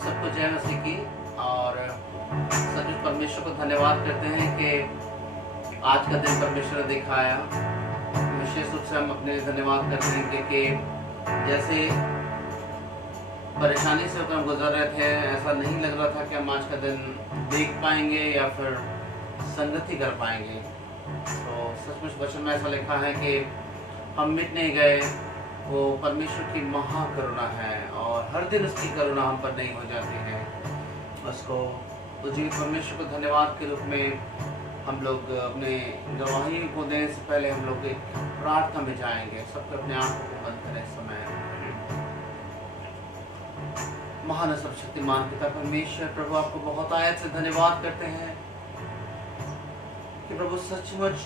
सबको जय मसीह की। और सच परमेश्वर को धन्यवाद करते हैं कि आज का दिन परमेश्वर ने दिखाया। विशेष रूप से हम अपने लिए धन्यवाद करते हैं कि जैसे परेशानी से होकर हम गुजर रहे थे, ऐसा नहीं लग रहा था कि हम आज का दिन देख पाएंगे या फिर संगति कर पाएंगे। तो सचमुच वचन में ऐसा लिखा है कि हम मिट नहीं गए, वो परमेश्वर की महाकरुणा है और हर दिन उसकी करुणा हम पर नहीं हो जाती है। उसको तो जीवित परमेश्वर को धन्यवाद के रूप में हम लोग अपने गवाही को देने से पहले हम लोग एक प्रार्थना में जाएंगे। सबको अपने आंखों को बंद करें इस समय। महान सर्वशक्तिमान पिता परमेश्वर, प्रभु आपको बहुत आयत से धन्यवाद करते हैं कि प्रभु सचमुच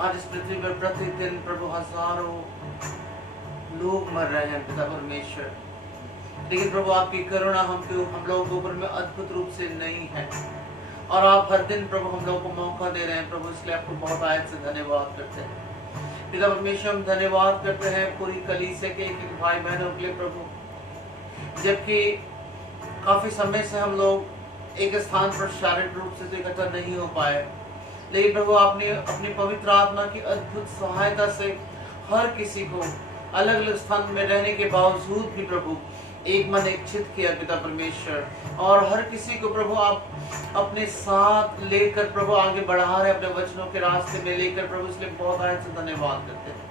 आज इस पृथ्वी पर प्रतिदिन प्रभु हजारों लोग मर रहे हैं पिता परमेश्वर, लेकिन प्रभु आपकी करुणा हम लोगों के ऊपर में अद्भुत रूप से नहीं है और आप हर दिन प्रभु हम लोगों को मौका दे रहे हैं प्रभु, इसलिए आपको बहुत आयत से धन्यवाद करते हैं पिता परमेश्वर। हम धन्यवाद करते हैं पूरी कलीसिया के एक भाई बहनों के लिए प्रभु, जबकि काफी समय से हम लोग एक स्थान पर शारीरिक रूप से तो इकट्ठा नहीं हो पाए, लेकिन प्रभु आपने अपनी पवित्र आत्मा की अद्भुत सहायता से हर किसी को अलग अलग स्थान में रहने के बावजूद भी प्रभु एक मन एक चित किया पिता परमेश्वर, और हर किसी को प्रभु आप अपने साथ लेकर प्रभु आगे बढ़ा रहे अपने वचनों के रास्ते में लेकर प्रभु, इसलिए बहुत आयत से धन्यवाद करते हैं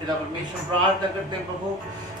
पिता परमेश्वर। प्रार्थना करते हैं प्रभु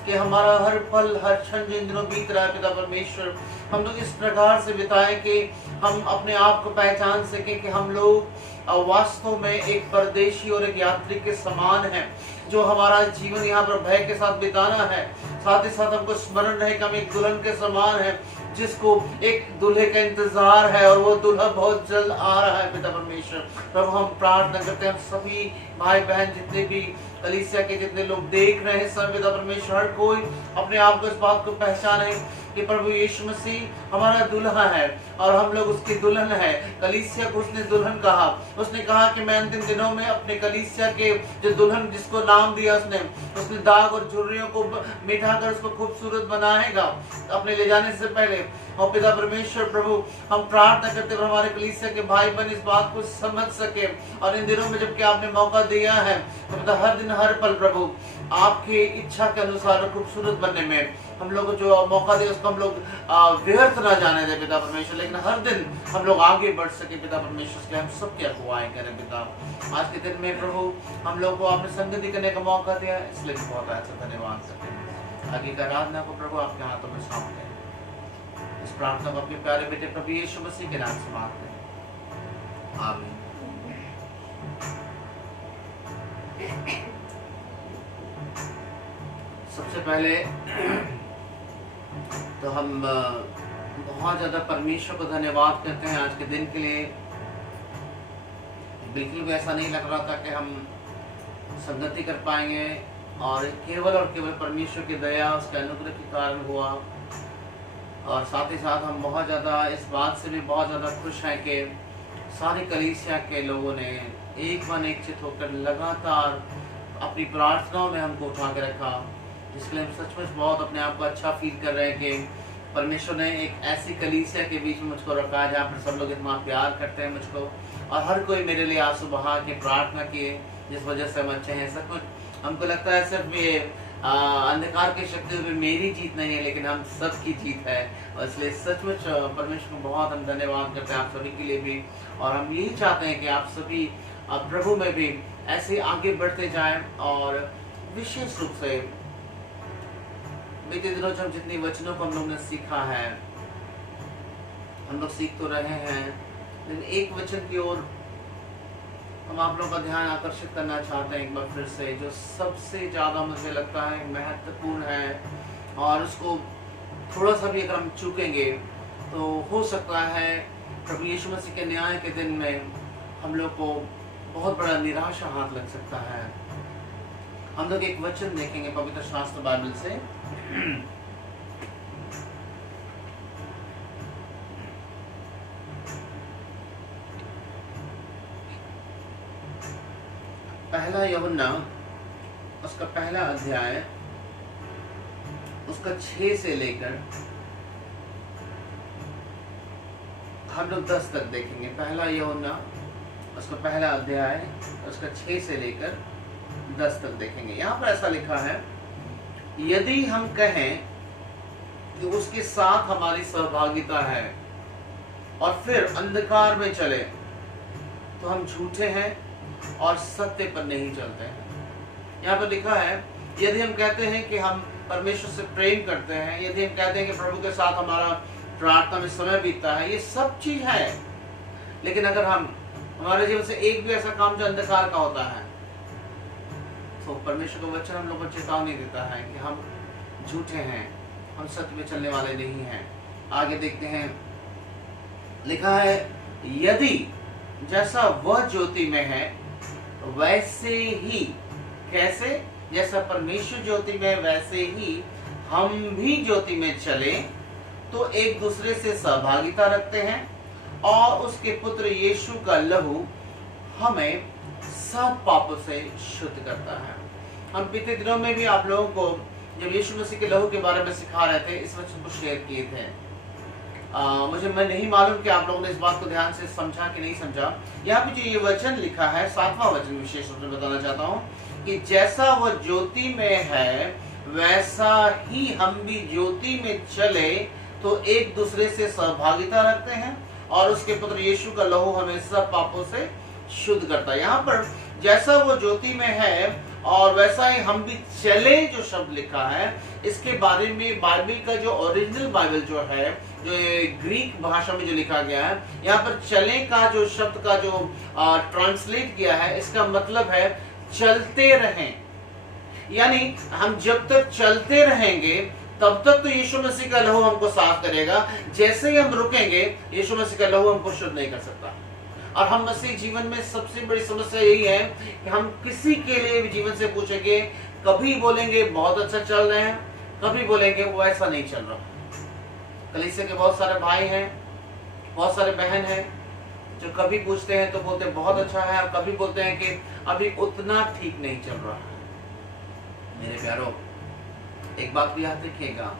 कि हमारा हर पल हर क्षण जो इन दिनों बीत रहा है पिता परमेश्वर, हम लोग इस प्रकार से बिताएं कि हम अपने आप को पहचान सकें कि हम लोग वास्तव में एक परदेशी और एक यात्री के समान है, जो हमारा जीवन यहाँ पर भय के साथ बिताना है। साथ ही साथ हमको स्मरण रहे कि हम एक दुल्हन के समान है जिसको एक दूल्हे का इंतजार है और वो दूल्हा बहुत जल्द आ रहा है पिता परमेश्वर। प्रभु हम प्रार्थना करते हैं हम सभी भाई बहन जितने भी कलीसिया के जितने लोग देख रहे हैं सब पिता परमेश्वर, हर कोई अपने आप को इस बात को पहचाने कि प्रभु यीशु मसीह हमारा दुल्हा है और हम लोग उसकी दुल्हन है। कलीसिया को उसने दुल्हन कहा, उसने कहा कि मैं अंतिम दिनों में अपने कलीसिया के जो दुल्हन जिसको नाम दिया उसने दाग और झुर्रियों को मिटाकर उसको खूबसूरत बनाएगा अपने ले जाने से पहले। और पिता परमेश्वर प्रभु हम प्रार्थना करते हुए हमारे कलीसिया के भाई बहन इस बात को समझ सके, और इन दिनों में जबकि आपने मौका दिया है तो पिता हर दिन हर पल प्रभु आपकी इच्छा के अनुसार खूबसूरत बनने में हम लोग जो मौका दे उसको हम लोग व्यर्थ ना जाने दे पिता परमेश्वर, लेकिन हर दिन हम लोग आगे बढ़ सके पिता परमेश्वर के हम सबकी अगुवाई करें पिता। आज के दिन में प्रभु हम लोग को आपने संगति करने का मौका दिया, इसलिए बहुत अच्छा धन्यवाद करते हैं। आगे का आराधना को प्रभु आपके हाथों में सौंपते हैं। इस प्रार्थना को अपने प्यारे बेटे प्रभु यीशु मसीह के नाम से मांगते हैं, आमीन। सबसे पहले तो हम बहुत ज्यादा परमेश्वर को धन्यवाद करते हैं आज के दिन के लिए। बिल्कुल भी ऐसा नहीं लग रहा था कि हम संगति कर पाएंगे, और केवल परमेश्वर की दया उसके अनुग्रह के कारण हुआ। और साथ ही साथ हम बहुत ज़्यादा इस बात से भी बहुत ज़्यादा खुश हैं कि सारी कलीसिया के लोगों ने एक मन एक चित होकर लगातार अपनी प्रार्थनाओं में हमको उठा के रखा, जिसके लिए हम सचमुच बहुत अपने आप को अच्छा फील कर रहे हैं कि परमेश्वर ने एक ऐसी कलीसिया के बीच में मुझको रखा है जहाँ पर सब लोग इतना प्यार करते हैं मुझको, और हर कोई मेरे लिए आंसू बहा के प्रार्थना किए, जिस वजह से हम अच्छे हैं। सचमुच हमको लगता है सिर्फ ये अंधकार की शक्तियों में मेरी जीत नहीं है, लेकिन हम सबकी जीत है, और इसलिए सचमुच परमेश्वर को बहुत हम धन्यवाद करते हैं आप सभी के लिए भी। और हम यही चाहते हैं कि आप सभी प्रभु में भी ऐसे आगे बढ़ते जाएं, और विशेष रूप से बीते दिनों हम जितनी वचनों को हम लोग ने सीखा है, हम लोग सीख तो रहे हैं, लेकिन एक वचन की ओर हम आप लोगों का ध्यान आकर्षित करना चाहते हैं एक बार फिर से, जो सबसे ज़्यादा मुझे लगता है महत्वपूर्ण है, और उसको थोड़ा सा भी अगर हम चूकेंगे तो हो सकता है प्रभु यीशु मसीह के न्याय के दिन में हम लोग को बहुत बड़ा निराशा हाथ लग सकता है। हम लोग एक वचन देखेंगे पवित्र शास्त्र बाइबल से, पहला यूहन्ना उसका पहला अध्याय उसका 6 से लेकर हम लोग 10 तक देखेंगे। पहला यूहन्ना उसका पहला अध्याय उसका 6 से लेकर 10 तक देखेंगे। यहाँ पर ऐसा लिखा है, यदि हम कहें कि उसके साथ हमारी सहभागिता है और फिर अंधकार में चले तो हम झूठे हैं और सत्य पर नहीं चलते हैं। यहाँ पर लिखा है, यदि हम कहते हैं कि हम परमेश्वर से प्रेम करते हैं, यदि हम कहते हैं कि प्रभु के साथ हमारा प्रार्थना में समय बीतता है, ये सब चीज है, लेकिन अगर हम हमारे जीवन से एक भी ऐसा काम जो अंधकार का होता है, तो परमेश्वर का वचन हम लोग को चेतावनी देता है कि हम झूठे हैं, हम सत्य में चलने वाले नहीं हैं। आगे देखते हैं, लिखा है, यदि जैसा वह ज्योति में है वैसे ही, कैसे? जैसा परमेश्वर ज्योति में वैसे ही हम भी ज्योति में चले तो एक दूसरे से सहभागिता रखते हैं और उसके पुत्र यीशु का लहू हमें सब पापों से शुद्ध करता है। हम बीते दिनों में भी आप लोगों को जब यीशु मसीह के लहू के बारे में सिखा रहे थे, इस वचन को शेयर किए थे। मैं नहीं मालूम कि आप लोगों ने इस बात को ध्यान से समझा कि नहीं समझा। यहाँ पे जो ये वचन लिखा है, 7वां वचन विशेष रूप से बताना चाहता हूँ कि जैसा वह ज्योति में है वैसा ही हम भी ज्योति में चले तो एक दूसरे से सहभागिता रखते हैं और उसके पुत्र यीशु का लहू हमें सब पापों से शुद्ध करता है। यहाँ पर जैसा वो ज्योति में है और वैसा ही हम भी चले जो शब्द लिखा है, इसके बारे में बाइबल का जो ओरिजिनल बाइबल जो है, जो ग्रीक भाषा में जो लिखा गया है, यहाँ पर चले का जो शब्द का जो ट्रांसलेट किया है, इसका मतलब है चलते रहें। यानी हम जब तक चलते रहेंगे तब तक तो यीशु मसीह का लहू हमको साफ करेगा, जैसे ही हम रुकेंगे यीशु मसीह का लहू हमको शुद्ध नहीं कर सकता। और हम मसीह जीवन में सबसे बड़ी समस्या यही है कि हम किसी के लिए भी जीवन से पूछेंगे, कभी बोलेंगे बहुत अच्छा चल रहे हैं, कभी बोलेंगे वो ऐसा नहीं चल रहा। कलीसिया के बहुत सारे भाई हैं, बहुत सारे बहन हैं जो कभी पूछते हैं तो बोलते हैं बहुत अच्छा है, और कभी बोलते हैं कि अभी उतना ठीक नहीं चल रहा है। मेरे प्यारों, एक बात भी याद रखिएगा,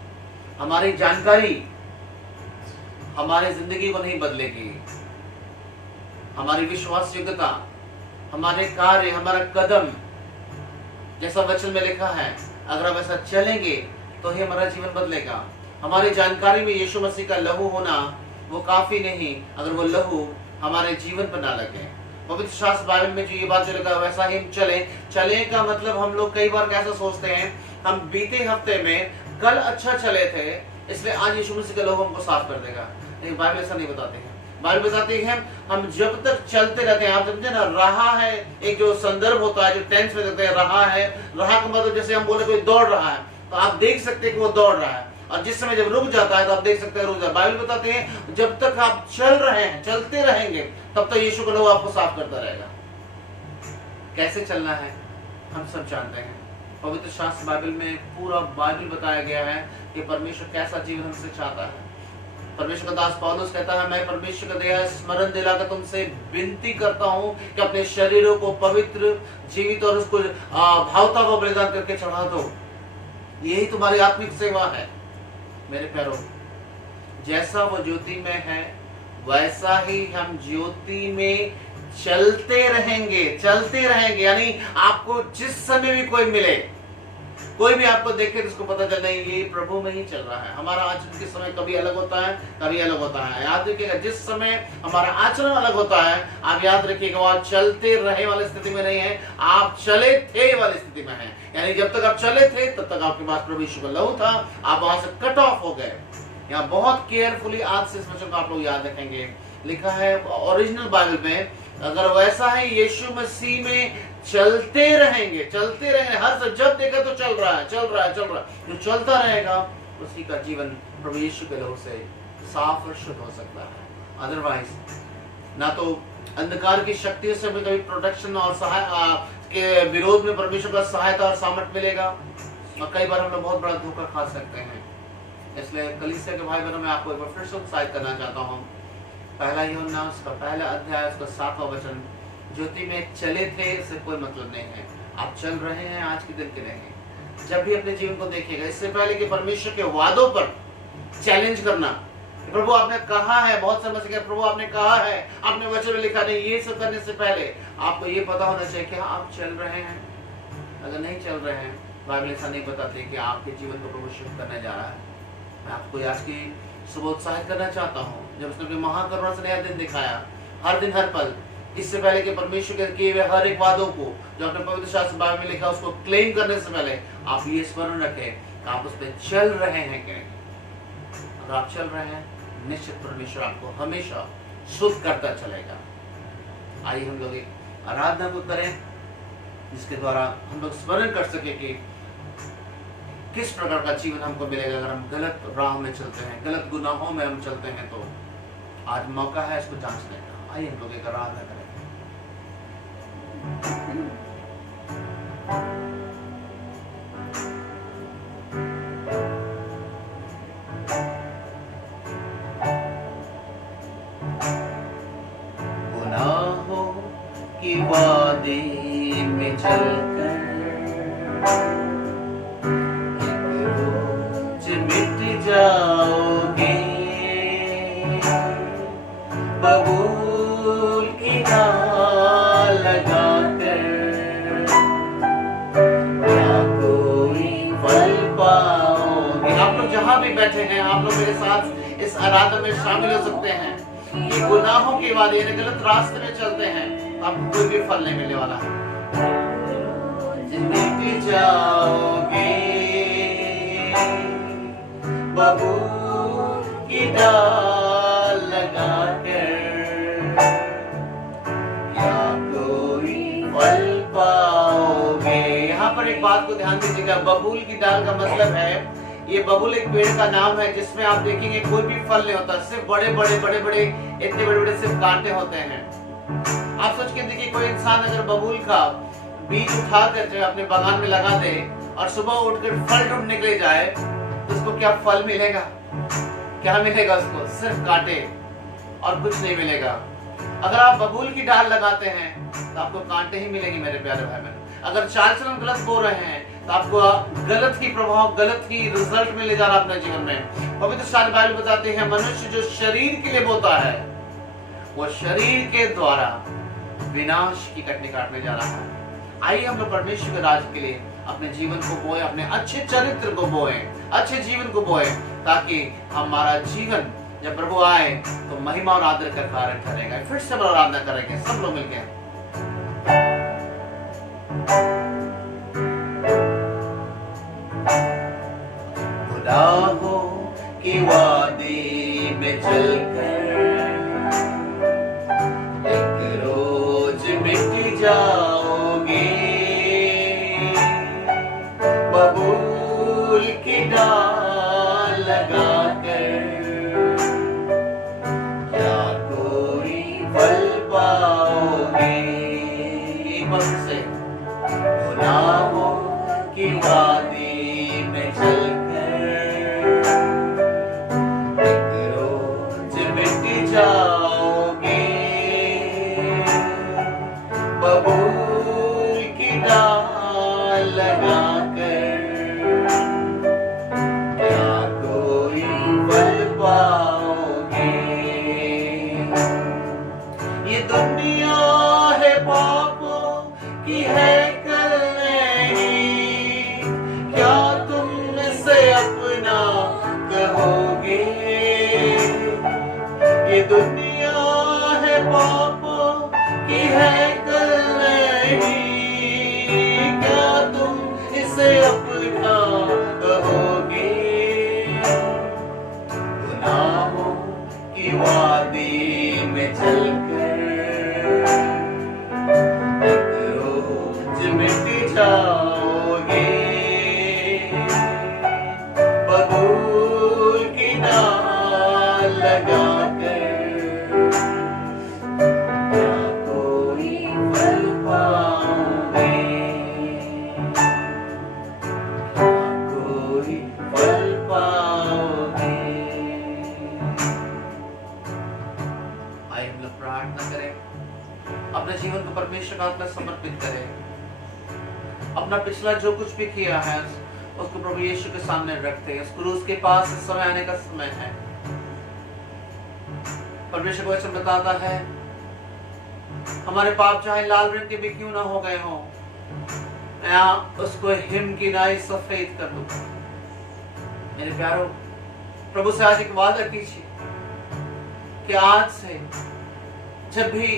हमारी जानकारी हमारी जिंदगी को नहीं बदलेगी। हमारी विश्वास योग्यता, हमारे कार्य, हमारा कदम, जैसा वचन में लिखा है, अगर हम ऐसा चलेंगे तो ही हमारा जीवन बदलेगा। हमारी जानकारी में यीशु मसीह का लहू होना वो काफी नहीं, अगर वो लहू हमारे जीवन पर ना लगे। पवित्र शास्त्र बाइबल में जो ये बात जो लगा वैसा ही हम चले का मतलब हम लोग कई बार कैसा सोचते हैं, हम बीते हफ्ते में कल अच्छा चले थे इसलिए आज यीशु मसीह का लहू हमको साफ कर देगा। लेकिन बाइबल ऐसा नहीं बताते हैं। बाइबल बताती है हम जब तक चलते रहते हैं, आप समझे ना, रहा है एक जो संदर्भ होता है जो टेंस में देते हैं, रहा है, रहा का मतलब जैसे हम बोले कोई दौड़ रहा है तो आप देख सकते हैं कि वो दौड़ रहा है, और जिस समय जब रुक जाता है तो आप देख सकते हैं रुक जाता है। बाइबल बताते हैं जब तक आप चल रहे हैं, चलते रहेंगे, तब तक यीशु का लहू आपको साफ करता रहेगा। कैसे चलना है हम सब जानते हैं। पवित्र शास्त्र बाइबल में पूरा बाइबल बताया गया है कि परमेश्वर कैसा जीवन हमसे चाहता है। परमेश्वर का दास पौलुस कहता है, मैं परमेश्वर का दया स्मरण दिलाकर तुमसे विनती करता हूँ कि अपने शरीरों को पवित्र, जीवित और उसको भावता को बलिदान करके चढ़ा दो, यही तुम्हारी आत्मिक सेवा है। मेरे प्यारों, जैसा वो ज्योति में है वैसा ही हम ज्योति में चलते रहेंगे। यानी आपको जिस समय भी कोई मिले, कोई भी आपको देखे तो उसको पता चल नहीं ये प्रभु में ही चल रहा है। हमारा आचरण के समय कभी अलग होता है, कभी अलग होता है। याद रखिएगा, जिस समय हमारा आचरण अलग होता है, आप याद रखिएगा वो आप चलते रहे वाली स्थिति में नहीं है, आप चले थे वाली स्थिति में है। यानी जब तक आप चले थे तब तक आपके पास प्रभु यीशु का लहू था, आप वहां से कट ऑफ हो गए। यहाँ बहुत केयरफुली आज से इस वचन को आप लोग याद रखेंगे। लिखा है ओरिजिनल बाइबल में, अगर वैसा है यीशु मसीह में चलते रहेंगे, हर से जब देखा तो चल रहा है। जो चलता रहेगा उसी का जीवन प्रभु यीशु के लहू से साफ और शुद्ध हो सकता है। अदरवाइज ना तो अंधकार की शक्तियों से भी कभी प्रोटेक्शन और के विरोध में परमेश्वर का सहायता और सामर्थ्य मिलेगा, और कई बार हम लोग बहुत बड़ा धोखा खा सकते हैं। इसलिए कलीसिया के भाई बहनों में आपको एक बार फिर से उत्साहित करना चाहता हूँ। पहला यूहन्ना उसका पहला अध्याय उसका 7वां वचन, ज्योति में चले थे इससे कोई मतलब नहीं है, आप चल रहे हैं आज के दिन के नहीं। जब भी अपने जीवन को देखिएगा, इससे पहले कि परमेश्वर के वादों पर चैलेंज करना, प्रभु आपने कहा है, बहुत समझ गया, प्रभु आपने कहा है, आपने वचन में लिखा नहीं, ये सब करने से पहले आपको ये पता होना चाहिए कि आप चल रहे हैं। अगर नहीं चल रहे हैं, बाइबल ऐसा नहीं बताते कि आपके जीवन को प्रभु शुभ करने जा रहा है। मैं आपको आज की सुबह उत्साहित करना चाहता हूँ, जब उसने अपनी महाकरुणा से नया दिन दिखाया, हर दिन हर पल, इससे पहले कि परमेश्वर के किए हुए हर एक वादों को जो अपने पवित्र शास्त्र बाइबल में लिखा उसको क्लेम करने से पहले आप ये स्मरण रखें कि आप उस पर चल रहे हैं कि नहीं। अगर आप चल रहे हैं, निश्चित परमेश्वर आपको हमेशा शुद्ध करता चलेगा। आइए हम लोग एक आराधना को करें, जिसके द्वारा हम लोग स्मरण कर सके कि किस प्रकार का जीवन हमको मिलेगा अगर हम गलत राह में चलते हैं, गलत गुनाहों में हम चलते हैं। तो आज मौका है इसको जांचने का। आइए हम लोग एक आराधना करें। गुनाहों की वादी में चलकर एक रोज मिट जाओगे, बबूल की डाल लगाकर क्या कोई फल पाओगे। आप लोग जहां भी बैठे हैं, आप लोग मेरे साथ इस आराधना में शामिल हो सकते हैं कि गुनाहों की वादी यानी गलत रास्ते में चलते हैं, आपको कोई भी फल नहीं मिलने वाला है। मिट जाओगे, बबूल की डाल लगाकर क्या कोई फल पाओगे। यहाँ पर एक बात को ध्यान दीजिएगा, बबूल की डाल का मतलब है, ये बबूल एक पेड़ का नाम है जिसमें आप देखेंगे कोई भी फल नहीं होता, सिर्फ बड़े बड़े बड़े बड़े इतने बड़े बड़े सिर्फ कांटे होते हैं। आप सोच के देखिए, कोई इंसान अगर बबूल का बीज उठा कर अपने बागान में लगा दे और सुबह उठकर फल ढूंढने के लिए जाए, तो उसको क्या फल मिलेगा? क्या मिलेगा उसको? सिर्फ कांटे और कुछ नहीं मिलेगा। अगर आप बबूल की डाल लगाते हैं तो आपको कांटे ही मिलेंगे मेरे प्यारे भाई बहन। अगर चाल चलन गलत बोल रहे हैं तो आपको गलत की प्रभाव, गलत की रिजल्ट में ले जा रहा अपने जीवन में। पवित्र शास्त्र बाइबल बताते हैं, मनुष्य जो शरीर के लिए बोता है वो शरीर के द्वारा विनाश की कटनी काटने जा रहा है। आइए हम लोग परमेश्वर के राज के लिए अपने जीवन को बोए, अपने अच्छे चरित्र को बोए, अच्छे जीवन को बोए, ताकि हमारा जीवन जब प्रभु आए तो महिमा और आदर का कारण ठहरेगा। फिर से आराधना करेंगे सब लोग मिलकर। गुनाहों की वादी में चलकर एक रोज मिट जाओगे, बबूल की डाल लगाकर क्या कोई फल पाओगे। से गुनाहों की वादी में चलकर एक रोज मिट जाओगे, बबूल की डाल लगाकर क्या कोई फल पाओगे। ये दुनिया है पापों की है कल नहीं, क्या तुम इसे अपना कहोगे। ये दुनिया है पापों की है कल नहीं, क्या तुम इसे अपना कहोगे। गुनाहों की वादी में चलकर एक रोज मिट जाओगे, बबूल की डाल लगाकर क्या कोई फल पाओगे, क्या कोई फल पाओगे। आइए हम लोग प्रार्थना करें, अपने जीवन को परमेश्वर का हाथ में समर्पित करें। अपना पिछला जो कुछ भी किया है उसको प्रभु यीशु के सामने रखते हैं। उस क्रूस के पास इस समय आने का समय है। परमेश्वर का वचन बताता है हमारे पाप चाहे लाल रंग के भी क्यों ना हो गए हों, मैं उसको हिम की नाई सफेद कर दूंगा। मेरे प्यारों, प्रभु से आज एक वादा कीजिए कि आज से जब भी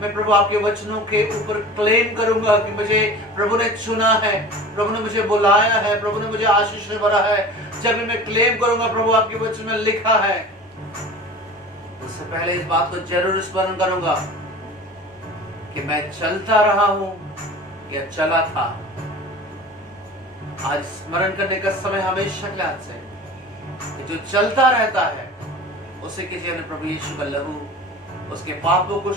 मैं प्रभु आपके वचनों के ऊपर क्लेम करूंगा कि मुझे प्रभु ने चुना है, प्रभु ने मुझे बुलाया है, प्रभु ने मुझे आशीष से भरा है, जब भी मैं क्लेम करूंगा प्रभु आपके वचन में लिखा है, उससे पहले इस बात को जरूर स्मरण करूंगा कि मैं चलता रहा हूं या चला था। आज स्मरण करने का समय हमेशा के आज से कि जो चलता रहता है उसे के जीवन में प्रभु यीशु का लहू उसके पापों को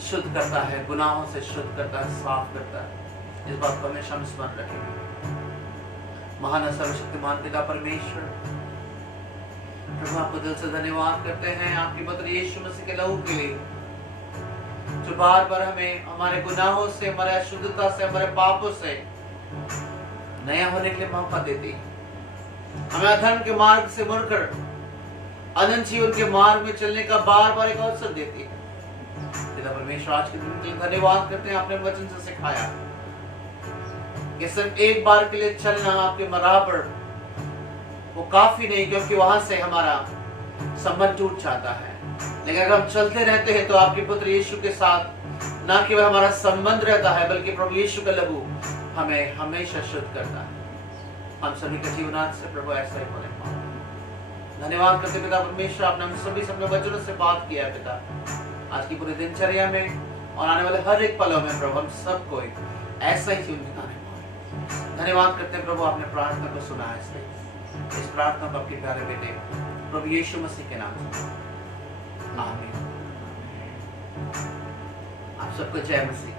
शुद्ध करता है, गुनाहों से शुद्ध करता है, साफ करता है। इस बात को हमेशा हम स्मरण रखेंगे। महान सर्वशक्तिमान पिता परमेश्वर, प्रभु आपको दिल से धन्यवाद करते हैं आपके पुत्र यीशु मसीह के लहू के लिए, जो बार बार हमें हमारे गुनाहों से, हमारे अशुद्धता से, हमारे पापों से नया होने के लिए मौका देती है, हमें अधर्म के मार्ग से मुड़कर अनंत जीवन के मार्ग में चलने का बार बार एक अवसर देती है। पिता परमेश्वर, आज के दिन के लिए धन्यवाद करते हैं, आपने वचन से सिखाया कि सिर्फ एक बार के लिए चलना आपके राह पर वो काफी नहीं, क्योंकि वहां से हमारा संबंध टूट जाता है। लेकिन अगर हम चलते रहते हैं तो आपके पुत्र यीशु के साथ ना केवल हमारा संबंध रहता है, बल्कि प्रभु यीशु का लहू हमें हमेशा शुद्ध करता है। हम सभी के जीवन आज से प्रभु ऐसा ही बोले। धन्यवाद करते पिता परमेश्वर, आपने हम सभी सबने वचनों से बात किया है पिता, आज की पूरी दिनचर्या में और आने वाले हर एक पलों में प्रभु हम सबको ऐसा ही जीवन बिताने पाए। धन्यवाद करते हैं प्रभु, आपने प्रार्थना को सुना है, इस प्रार्थना को आपके प्यारे बेटे प्रभु यीशु मसीह के नाम से आमीन। आप सबको जय मसीह।